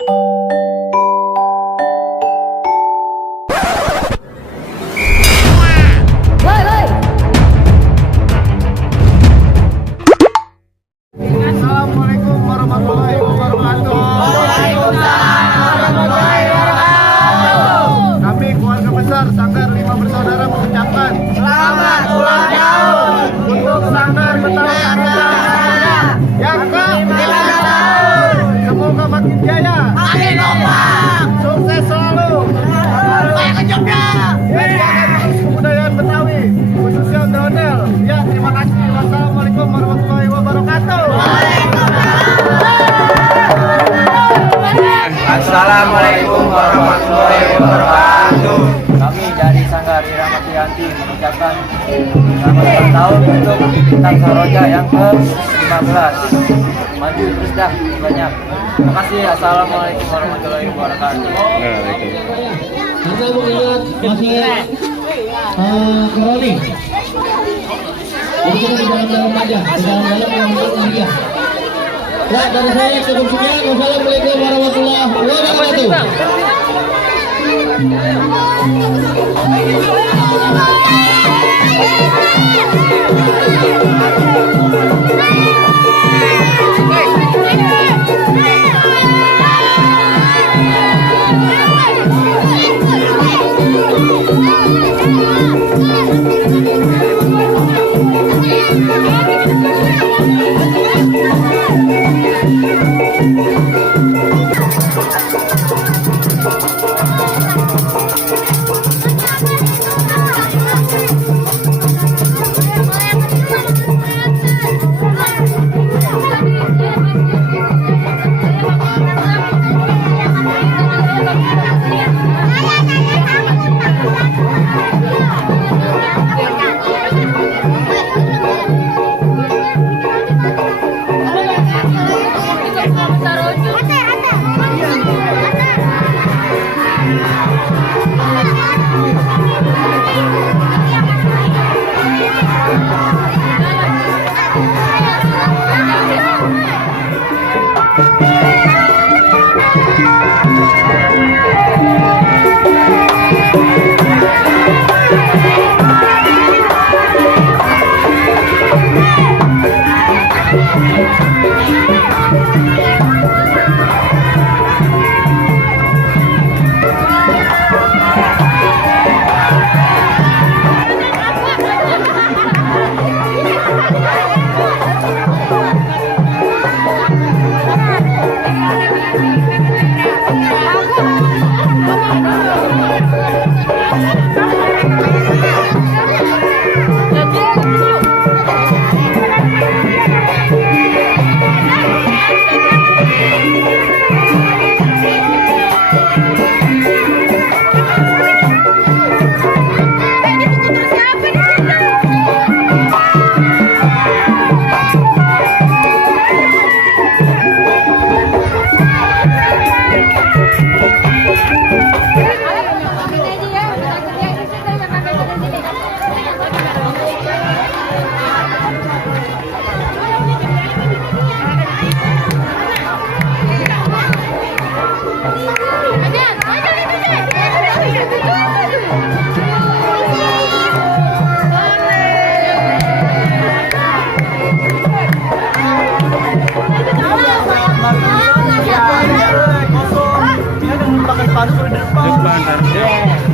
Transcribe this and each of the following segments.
Assalamualaikum warahmatullahi wabarakatuh. Kami keluarga besar Sanggar 5 Bersaudara mengucapkan selamat ulang tahun untuk Sanggar Betawi Anugerah yang ke-9 tahun. Semoga makin jaya, makin kompak, sukses selalu, saya ke Jogja, dan jangan terus kebudayaan Betawi, khususnya ondel-ondel. Ya, terima kasih. Wassalamualaikum warahmatullahi wabarakatuh. Assalamualaikum warahmatullahi wabarakatuh. Kami dari Sanggar Irama Trianti mengucapkan selamat ulang tahun untuk Bintang Saroja yang ke-15. Maju terus dah banyak. Terima kasih. Assalamualaikum warahmatullahi wabarakatuh. Kita mengingat masih Kroni. Jadi kita di dalam-dalam aja, di dalam-dalam yang bahagia. Ya, dari saya cukup sekian. Wassalamualaikum warahmatullahi wabarakatuh.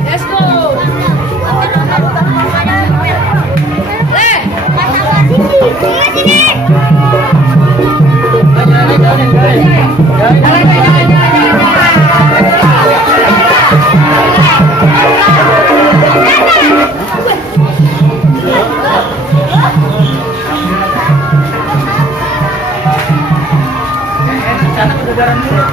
Let's go. Sana kebugaran dulu.